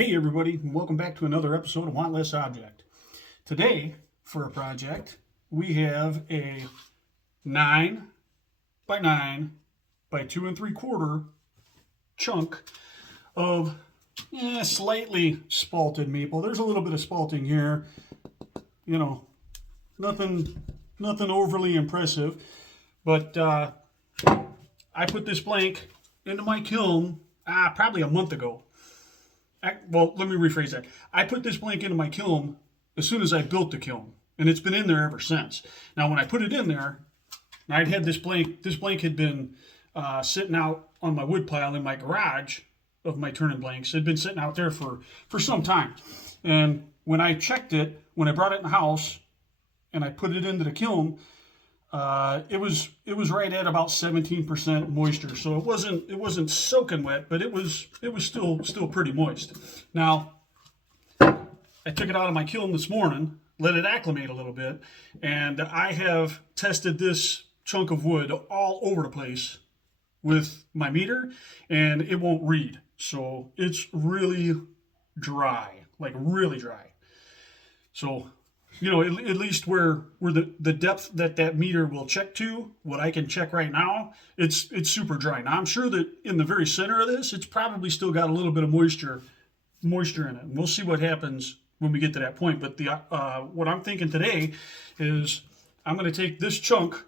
Hey everybody, and welcome back to another episode of Want Less Object. Today, for a project, we have a 9 by 9 by 2 3/4 chunk of slightly spalted maple. There's a little bit of spalting here, nothing overly impressive, but I put this blank into my kiln probably a month ago. Well, let me rephrase that. I put this blank into my kiln as soon as I built the kiln, and it's been in there ever since. Now, when I put it in there, I'd had this blank. This blank had been sitting out on my wood pile in my garage of my turning blanks. It had been sitting out there for some time. And when I checked it, when I brought it in the house and I put it into the kiln, it was right at about 17% moisture, so it wasn't soaking wet, but it was still pretty moist. Now, I took it out of my kiln this morning, let it acclimate a little bit, and I have tested this chunk of wood all over the place with my meter, and it won't read. So it's really dry, like really dry. So, at least where the depth that meter will check to, what I can check right now, it's super dry. Now, I'm sure that in the very center of this, it's probably still got a little bit of moisture in it. And we'll see what happens when we get to that point. But what I'm thinking today is I'm going to take this chunk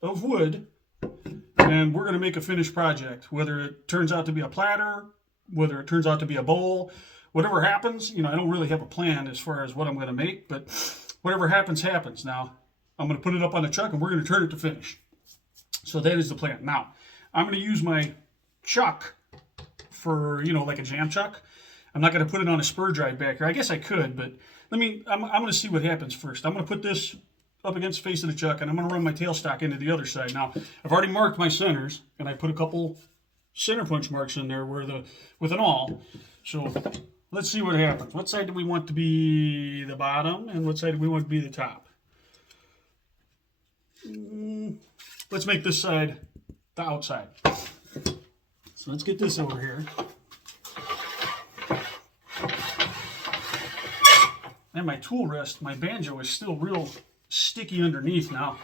of wood and we're going to make a finished project. Whether it turns out to be a platter, whether it turns out to be a bowl, whatever happens, I don't really have a plan as far as what I'm going to make, but whatever happens, happens. Now, I'm going to put it up on the chuck and we're going to turn it to finish. So that is the plan. Now, I'm going to use my chuck for, like a jam chuck. I'm not going to put it on a spur drive back here. I guess I could, but I'm going to see what happens first. I'm going to put this up against the face of the chuck and I'm going to run my tailstock into the other side. Now, I've already marked my centers and I put a couple center punch marks in there with an awl. So let's see what happens. What side do we want to be the bottom, and what side do we want to be the top? Let's make this side the outside. So let's get this over here. And my tool rest, my banjo is still real sticky underneath now.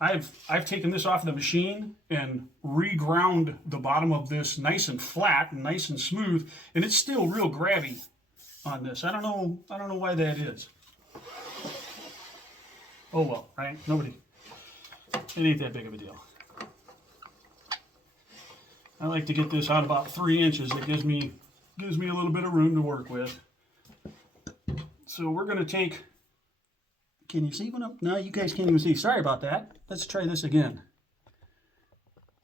I've taken this off the machine and reground the bottom of this nice and flat and nice and smooth, and it's still real grabby on this. I don't know why that is. Oh well, right? It ain't that big of a deal. I like to get this out about 3 inches. It gives me a little bit of room to work with. So we're gonna take. Can you see what I'm... No, you guys can't even see. Sorry about that. Let's try this again.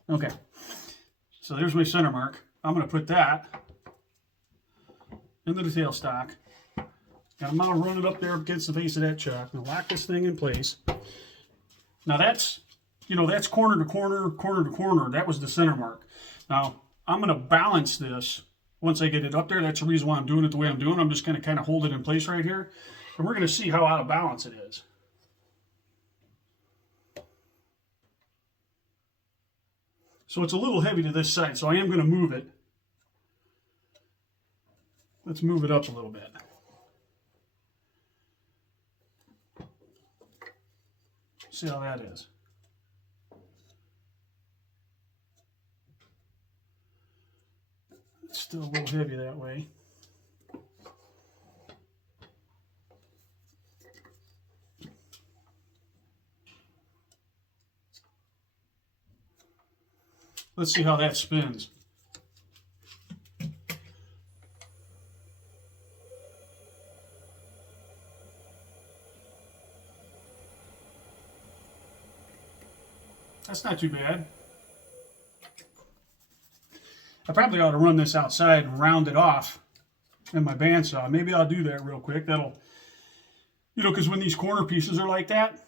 Okay. So there's my center mark. I'm going to put that into the tailstock. And I'm going to run it up there against the face of that chuck. I'm going to lock this thing in place. Now that's corner to corner, corner to corner. That was the center mark. Now, I'm going to balance this once I get it up there. That's the reason why I'm doing it the way I'm doing. I'm just going to kind of hold it in place right here. And we're going to see how out of balance it is. So it's a little heavy to this side, so I am going to move it. Let's move it up a little bit. See how that is. It's still a little heavy that way. Let's see how that spins. That's not too bad. I probably ought to run this outside and round it off in my bandsaw. Maybe I'll do that real quick. That'll, because when these corner pieces are like that,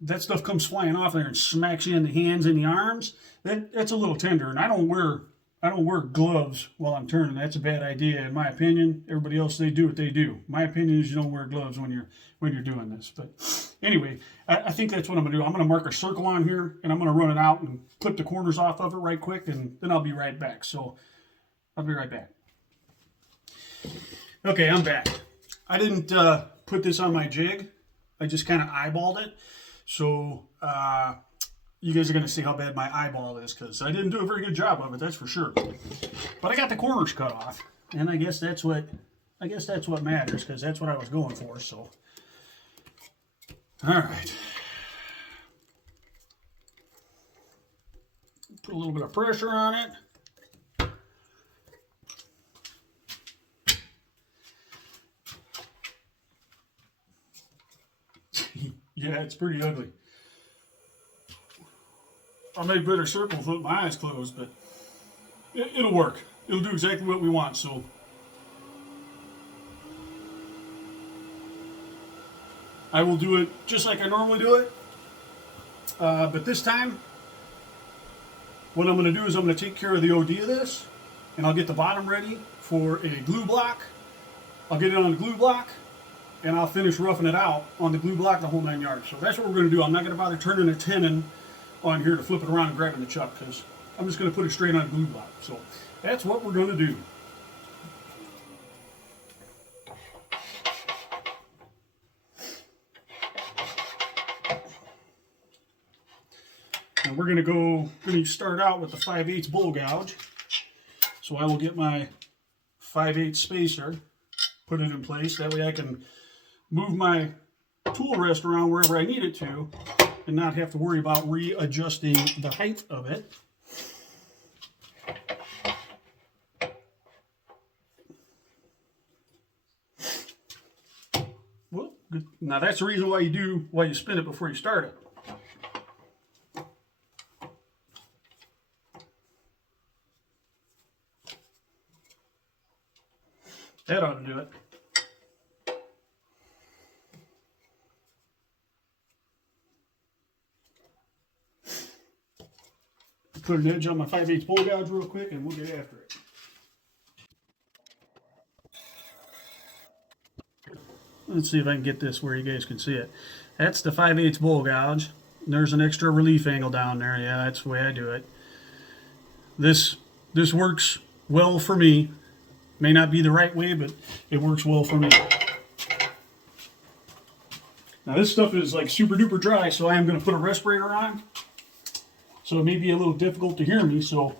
that stuff comes flying off there and smacks you in the hands and the arms. That's a little tender, and I don't wear gloves while I'm turning. That's a bad idea in my opinion. Everybody else, they do what they do. My opinion is you don't wear gloves when you're doing this. But anyway, I think that's what I'm gonna do. I'm gonna mark a circle on here and I'm gonna run it out and clip the corners off of it right quick, and then I'll be right back. So I'll be right back. Okay, I'm back. I didn't put this on my jig. I just kind of eyeballed it. So you guys are going to see how bad my eyeball is, because I didn't do a very good job of it, that's for sure. But I got the corners cut off, and I guess that's what matters, because that's what I was going for. So, all right. Put a little bit of pressure on it. Yeah, it's pretty ugly. I made better circles with my eyes closed, but it'll work. It'll do exactly what we want. So I will do it just like I normally do it. But this time, what I'm going to do is I'm going to take care of the OD of this, and I'll get the bottom ready for a glue block. I'll get it on the glue block, and I'll finish roughing it out on the glue block the whole 9 yards. So that's what we're going to do. I'm not going to bother turning a tenon on here to flip it around and grabbing the chuck, because I'm just going to put it straight on a glue block. So that's what we're going to do. And we're going to start out with the 5/8 bull gouge. So I will get my 5/8 spacer, put it in place. That way I can move my tool rest around wherever I need it to, and not have to worry about readjusting the height of it. Well, good. Now that's the reason why you spin it before you start it. That ought to do it. Put an edge on my 5/8 bull gouge real quick, and we'll get after it. Let's see if I can get this where you guys can see it. That's the 5/8 bull gouge. There's an extra relief angle down there. Yeah, that's the way I do it. This works well for me. May not be the right way, but it works well for me. Now this stuff is like super duper dry, so I am going to put a respirator on. So it may be a little difficult to hear me, so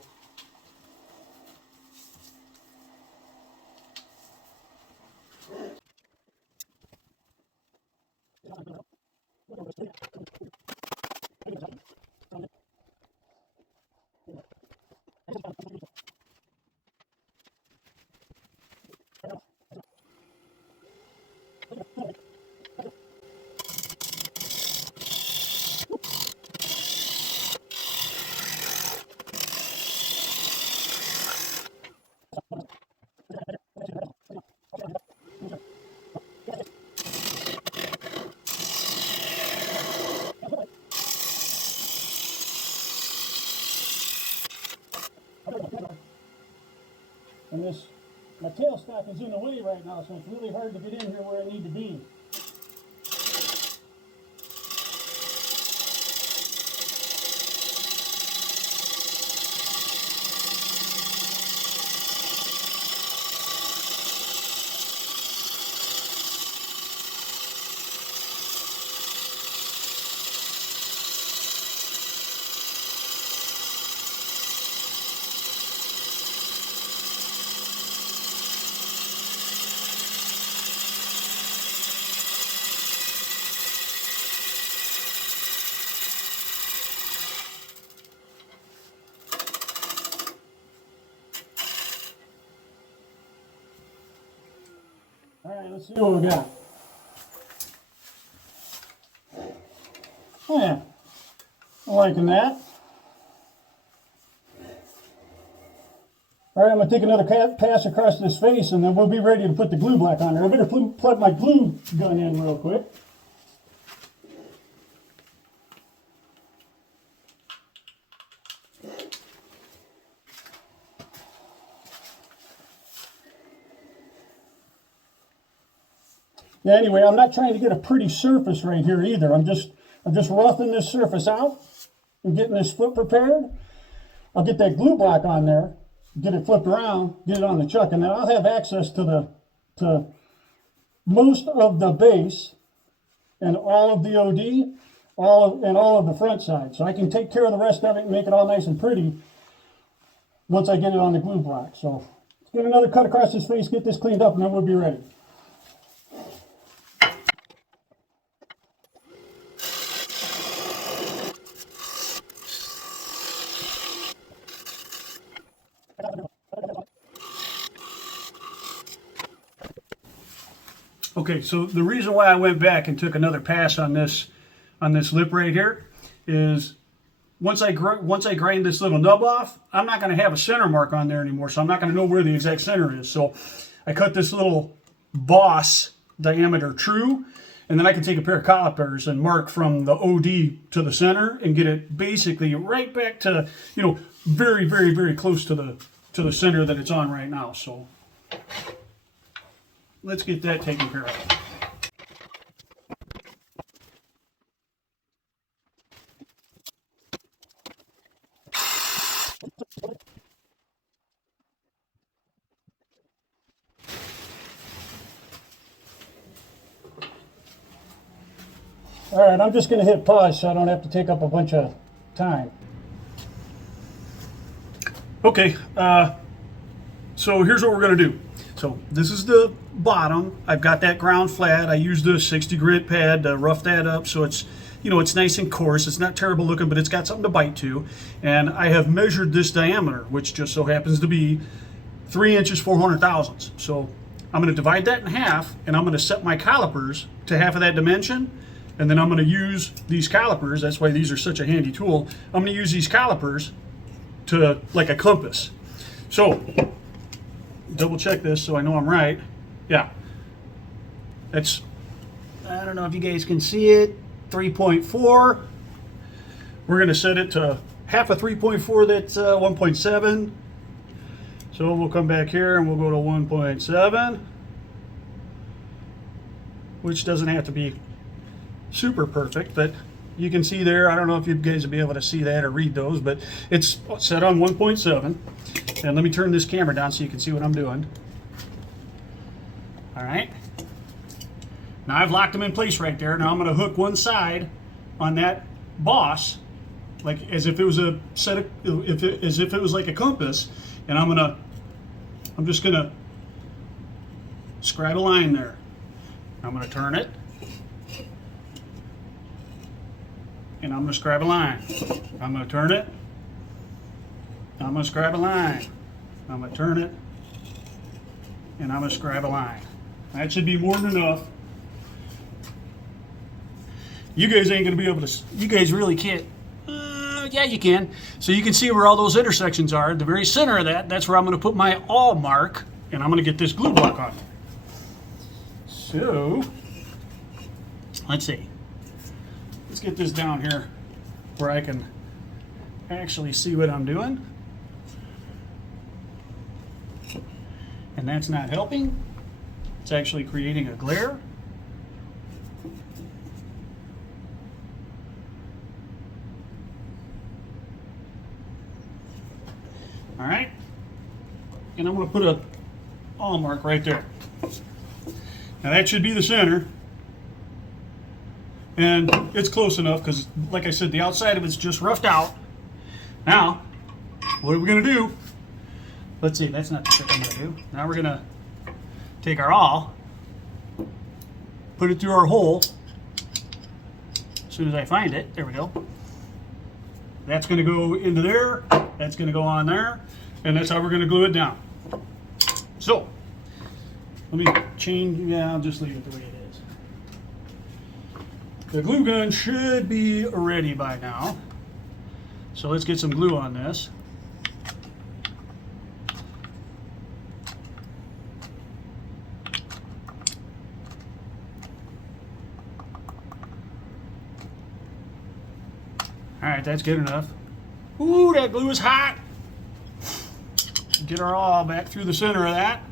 and my tailstock is in the way right now, so it's really hard to get in here where I need to be. All right, let's see what we got. Yeah, I'm liking that. All right, I'm going to take another pass across this face, and then we'll be ready to put the glue block on there. I better plug my glue gun in real quick. Yeah, anyway, I'm not trying to get a pretty surface right here either. I'm just roughing this surface out and getting this foot prepared. I'll get that glue block on there, get it flipped around, get it on the chuck, and then I'll have access to to most of the base and all of the OD, all of the front side. So I can take care of the rest of it and make it all nice and pretty once I get it on the glue block. So let's get another cut across this face, get this cleaned up, and then we'll be ready. Okay, so the reason why I went back and took another pass on this lip right here is once I grind this little nub off, I'm not going to have a center mark on there anymore, so I'm not going to know where the exact center is. So I cut this little boss diameter true, and then I can take a pair of calipers and mark from the OD to the center and get it basically right back to, you know, very, very, very close to the center that it's on right now. So let's get that taken care of. All right, I'm just going to hit pause so I don't have to take up a bunch of time. Okay, so here's what we're going to do. So this is the bottom. I've got that ground flat. I used a 60 grit pad to rough that up so it's, you know, it's nice and coarse. It's not terrible looking, but it's got something to bite to. And I have measured this diameter, which just so happens to be 3 inches 400 thousandths. So I'm going to divide that in half, and I'm going to set my calipers to half of that dimension. And then I'm going to use these calipers. That's why these are such a handy tool. I'm going to use these calipers to like a compass. So double check this so I know I'm right. Yeah, that's, I don't know if you guys can see it, 3.4. We're going to set it to half of 3.4. That's 1.7. So we'll come back here and we'll go to 1.7, which doesn't have to be super perfect, but you can see there, I don't know if you guys will be able to see that or read those, but it's set on 1.7. And let me turn this camera down so you can see what I'm doing. All right. Now I've locked them in place right there. Now I'm going to hook one side on that boss, like as if it was a set of, as if it was like a compass, and I'm just going to scribe a line there. I'm going to turn it. And I'm going to scribe a line. I'm going to turn it. I'm going to scribe a line. I'm going to turn it. And I'm going to scribe a line. That should be more than enough. You guys ain't going to be able to, you guys really can't. Yeah, you can. So you can see where all those intersections are. At the very center of that, that's where I'm going to put my awl mark. And I'm going to get this glue block on. So, let's see. Let's get this down here where I can actually see what I'm doing. And that's not helping. It's actually creating a glare. All right. And I'm going to put a awl mark right there. Now that should be the center. And it's close enough because, like I said, the outside of it's just roughed out. Now, what are we going to do? Let's see, that's not the trick I'm going to do. Now we're going to take our awl, put it through our hole. As soon as I find it, there we go. That's going to go into there. That's going to go on there. And that's how we're going to glue it down. So, let me change. Yeah, I'll just leave it the way it is. The glue gun should be ready by now. So let's get some glue on this. All right, that's good enough. Ooh, that glue is hot. Get our awl back through the center of that.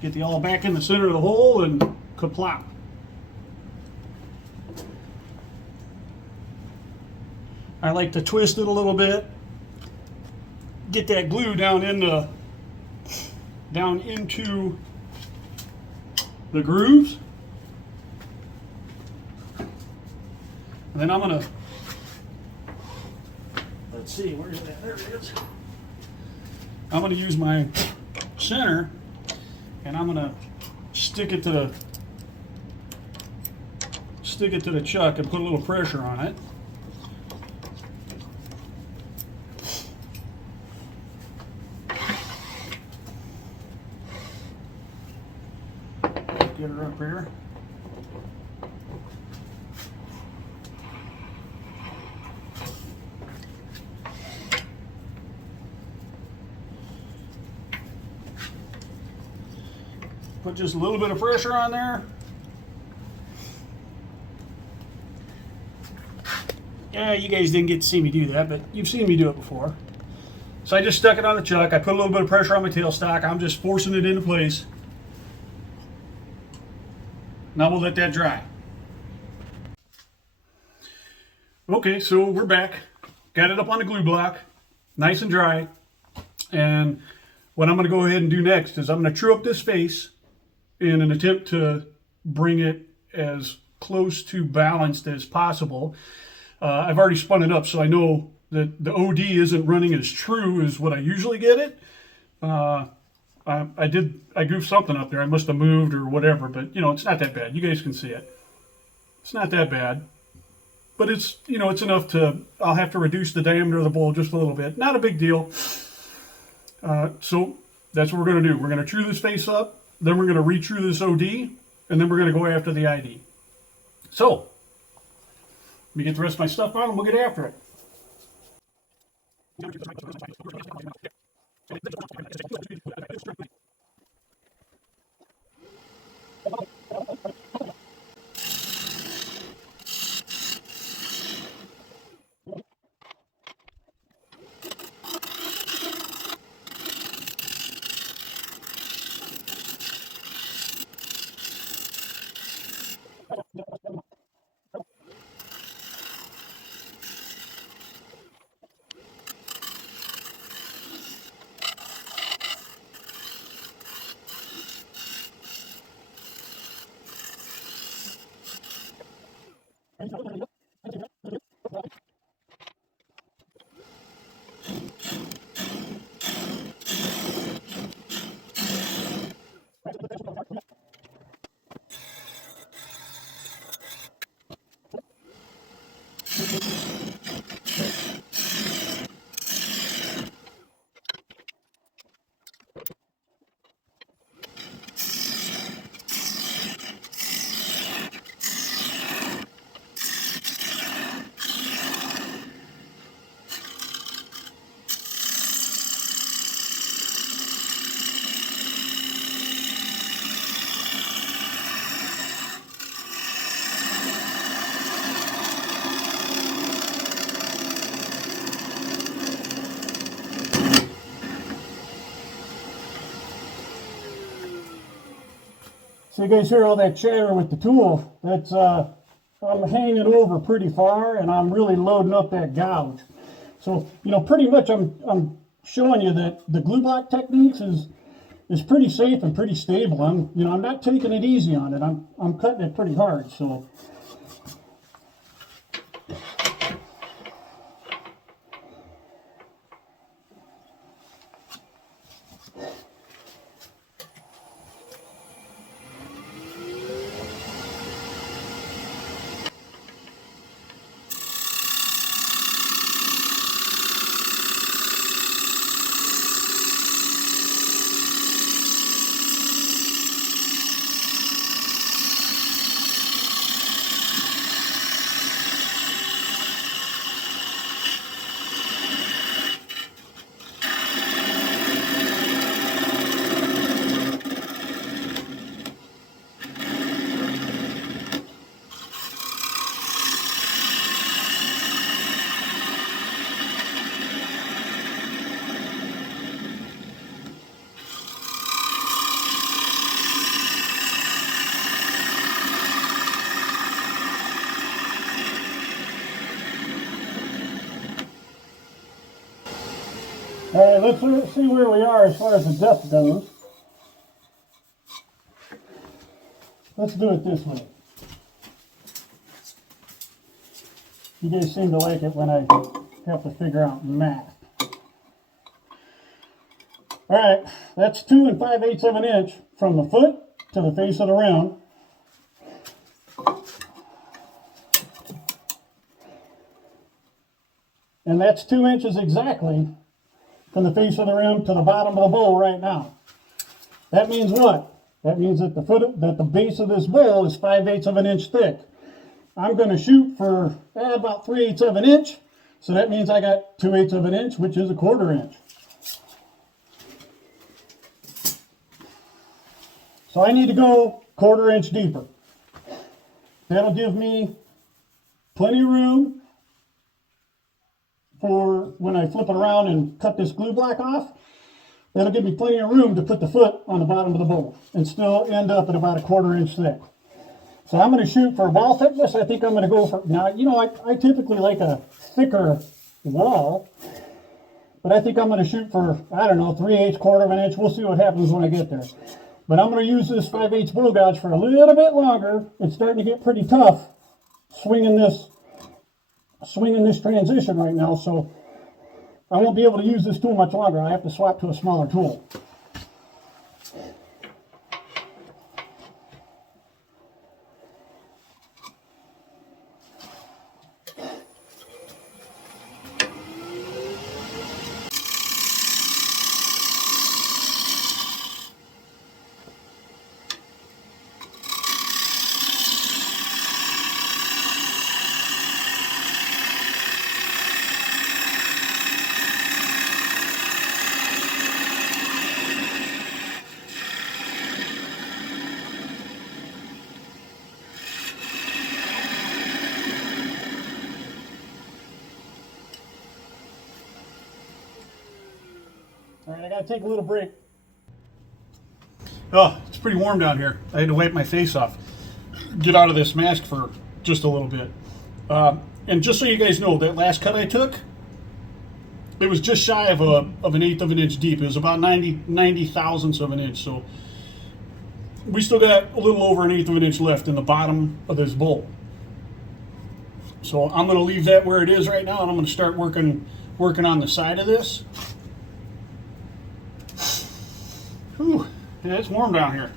Get the awl back in the center of the hole and kaplop. I like to twist it a little bit. Get that glue down into the grooves. And then I'm gonna, let's see, where is that? There it is. I'm gonna use my center and I'm gonna stick it to the chuck and put a little pressure on it. Get her up here. Put just a little bit of pressure on there. Yeah, you guys didn't get to see me do that, but you've seen me do it before. So I just stuck it on the chuck. I put a little bit of pressure on my tailstock. I'm just forcing it into place. Now we'll let that dry. Okay, so we're back. Got it up on the glue block, nice and dry. And what I'm going to go ahead and do next is I'm going to true up this face in an attempt to bring it as close to balanced as possible. I've already spun it up, so I know that the OD isn't running as true as what I usually get it. I goofed something up there. I must have moved or whatever, but you know, it's not that bad. You guys can see it. It's not that bad, but it's, you know, it's enough to, I'll have to reduce the diameter of the bowl just a little bit. Not a big deal. So that's what we're going to do. We're going to true this face up, then we're going to re-true this OD, and then we're going to go after the ID. So, let me get the rest of my stuff on and we'll get after it. So you guys hear all that chatter with the tool. That's I'm hanging it over pretty far and I'm really loading up that gouge. So, you know, pretty much I'm showing you that the glue block techniques is pretty safe and pretty stable. I'm not taking it easy on it. I'm cutting it pretty hard. So all right, let's see where we are as far as the depth goes. let's do it this way. You guys seem to like it when I have to figure out math. All right, that's 2 5/8 of an inch from the foot to the face of the rim. And that's 2 inches exactly from the face of the rim to the bottom of the bowl right now. That means what? That means that the base of this bowl is 5/8 of an inch thick. I'm going to shoot for about 3/8 of an inch. So that means I got 2/8 of an inch, which is a 1/4 inch. So I need to go 1/4 inch deeper. That'll give me plenty of room for when I flip it around and cut this glue block off. That'll give me plenty of room to put the foot on the bottom of the bowl and still end up at about a 1/4 inch thick. So I'm going to shoot for wall thickness. I think I'm going to go for, now, you know, I typically like a thicker wall, but I think I'm going to shoot for, I don't know, 3/8, 1/4 of an inch. We'll see what happens when I get there. But I'm going to use this 5/8 bowl gouge for a little bit longer. It's starting to get pretty tough swinging this transition right now, so I won't be able to use this tool much longer. I have to swap to a smaller tool. All right, I gotta take a little break. Oh, it's pretty warm down here. I had to wipe my face off. Get out of this mask for just a little bit. And just so you guys know, that last cut I took, it was just shy of an 1/8 of an inch deep. It was about 90 thousandths of an inch. So we still got a little over 1/8 of an inch left in the bottom of this bowl. So I'm gonna leave that where it is right now, and I'm gonna start working on the side of this. Whew, yeah, it's warm down here.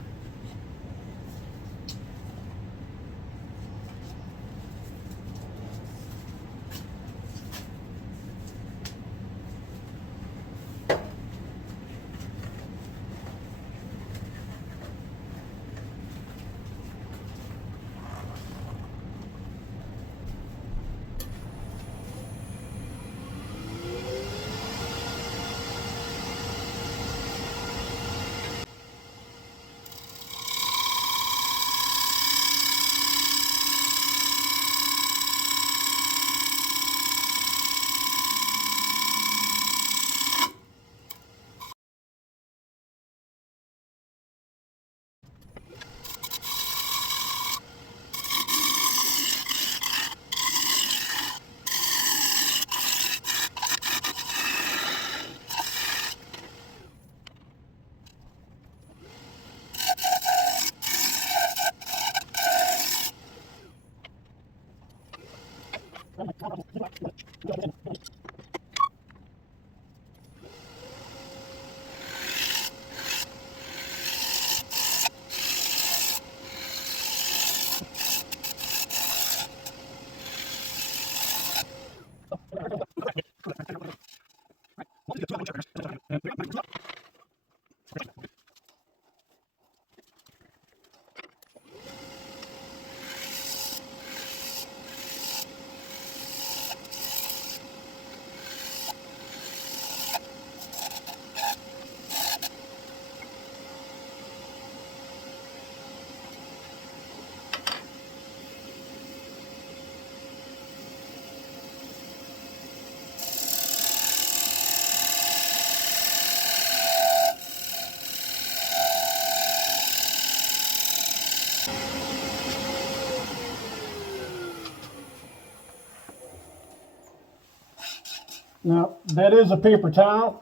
Now, that is a paper towel.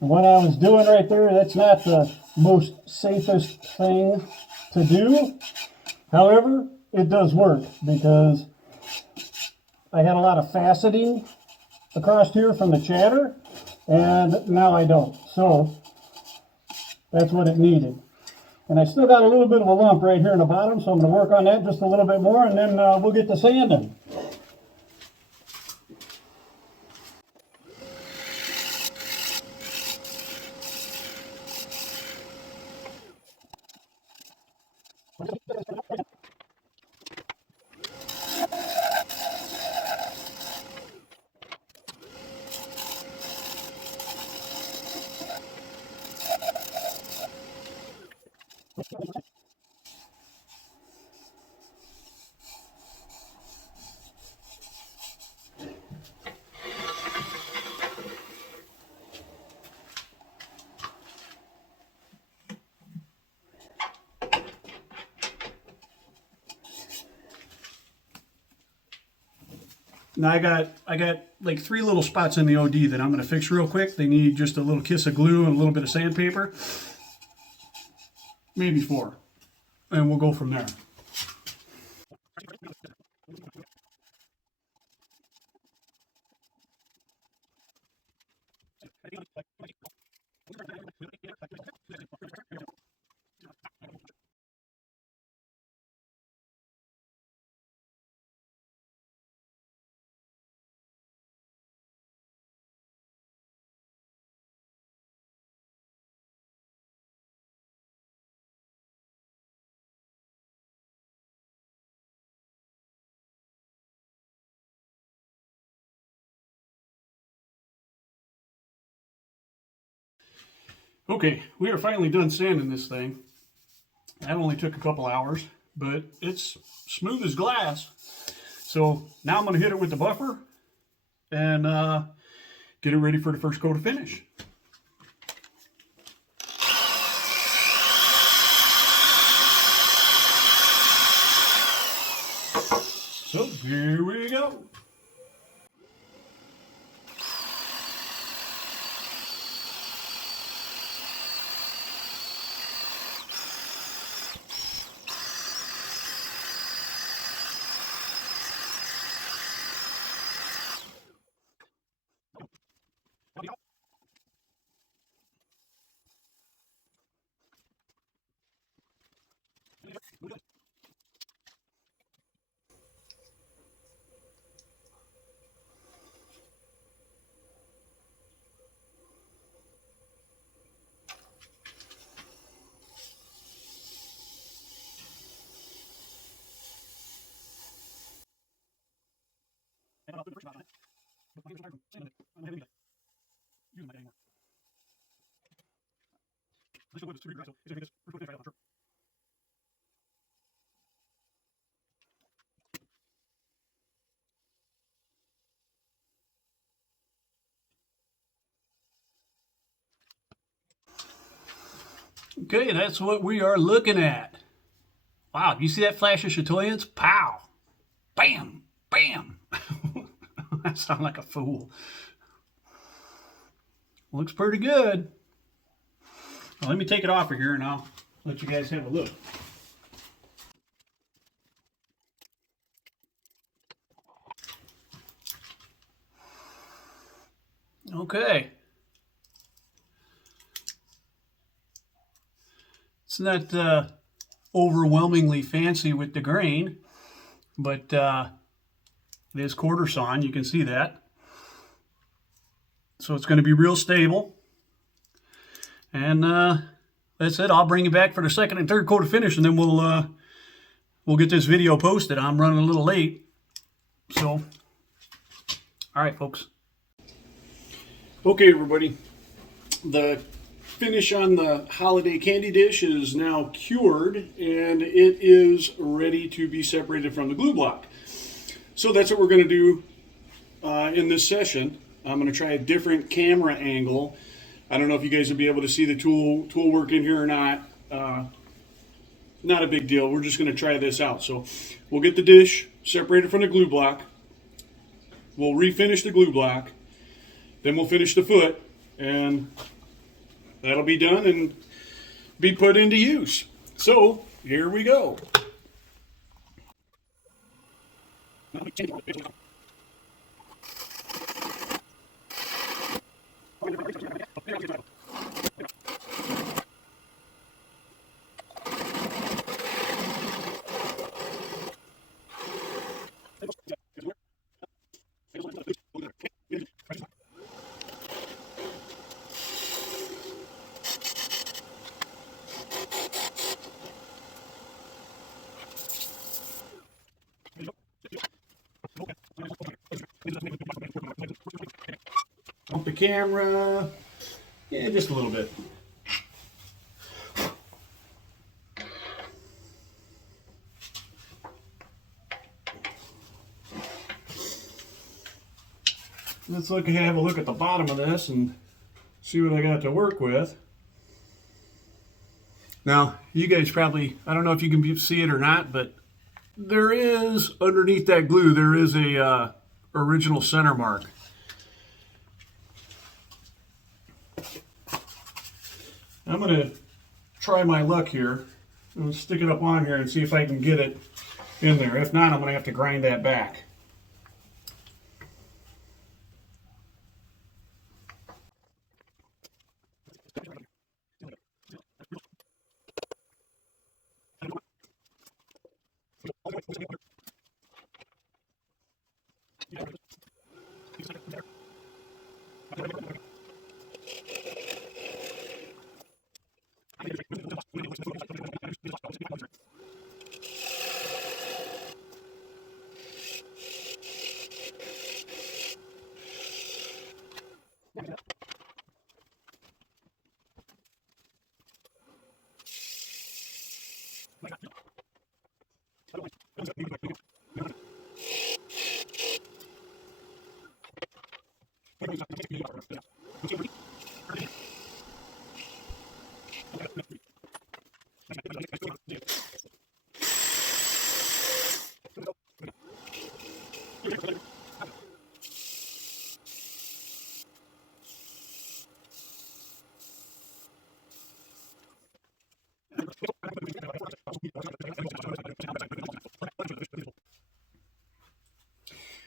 And what I was doing right there, that's not the most safest thing to do. However, it does work because I had a lot of faceting across here from the chatter, and now I don't. So that's what it needed. And I still got a little bit of a lump right here in the bottom, so I'm going to work on that just a little bit more, and then we'll get to sanding. Now I got like 3 little spots in the OD that I'm going to fix real quick. They need just a little kiss of glue and a little bit of sandpaper. Maybe 4. And we'll go from there. Okay, we are finally done sanding this thing. That only took a couple hours, but it's smooth as glass. So now I'm going to hit it with the buffer and get it ready for the first coat of finish. So here we go. Okay, that's what we are looking at. Wow, you see that flash of chatouillons? Pow! Bam! Bam! I sound like a fool. Looks pretty good. Well, let me take it off of here and I'll let you guys have a look. Okay. It's not overwhelmingly fancy with the grain, but it is quarter sawn, you can see that. So it's going to be real stable. And that's it. I'll bring you back for the second and third coat of finish, and then we'll get this video posted. I'm running a little late. So, all right, folks. Okay, everybody. The finish on the holiday candy dish is now cured, and it is ready to be separated from the glue block. So that's what we're going to do in this session. I'm going to try a different camera angle. I don't know if you guys will be able to see the tool work in here or not. Not a big deal. We're just going to try this out. So we'll get the dish separated from the glue block. We'll refinish the glue block. Then we'll finish the foot, and that'll be done and be put into use. So here we go. Bump the camera. Yeah, just a little bit. Let's have a look at the bottom of this and see what I got to work with. Now, you guys probably, I don't know if you can see it or not, but there is, underneath that glue, there is a original center mark. I'm going to try my luck here. I'm going to stick it up on here and see if I can get it in there. If not, I'm going to have to grind that back.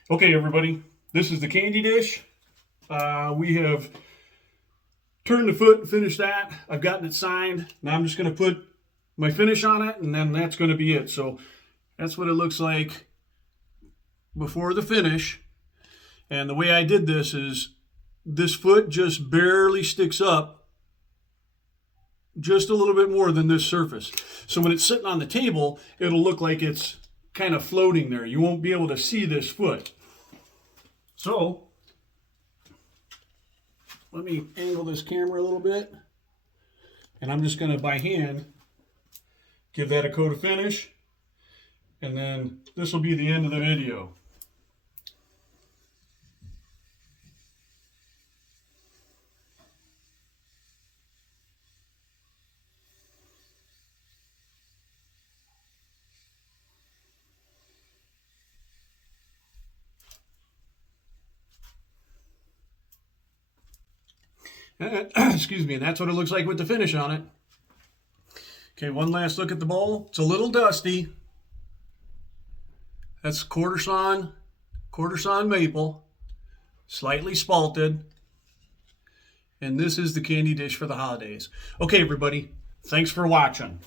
Okay, everybody, this is the candy dish. We have turned the foot and finished that. I've gotten it signed. Now I'm just going to put my finish on it, and then that's going to be it. So that's what it looks like before the finish. And the way I did this is this foot just barely sticks up just a little bit more than this surface. So when it's sitting on the table, it'll look like it's kind of floating there. You won't be able to see this foot. So let me angle this camera a little bit, and I'm just going to by hand give that a coat of finish, and then this will be the end of the video. Excuse me, and that's what it looks like with the finish on it. Okay, one last look at the bowl. It's a little dusty. That's quarter-sawn maple, slightly spalted. And this is the candy dish for the holidays. Okay, everybody, thanks for watching.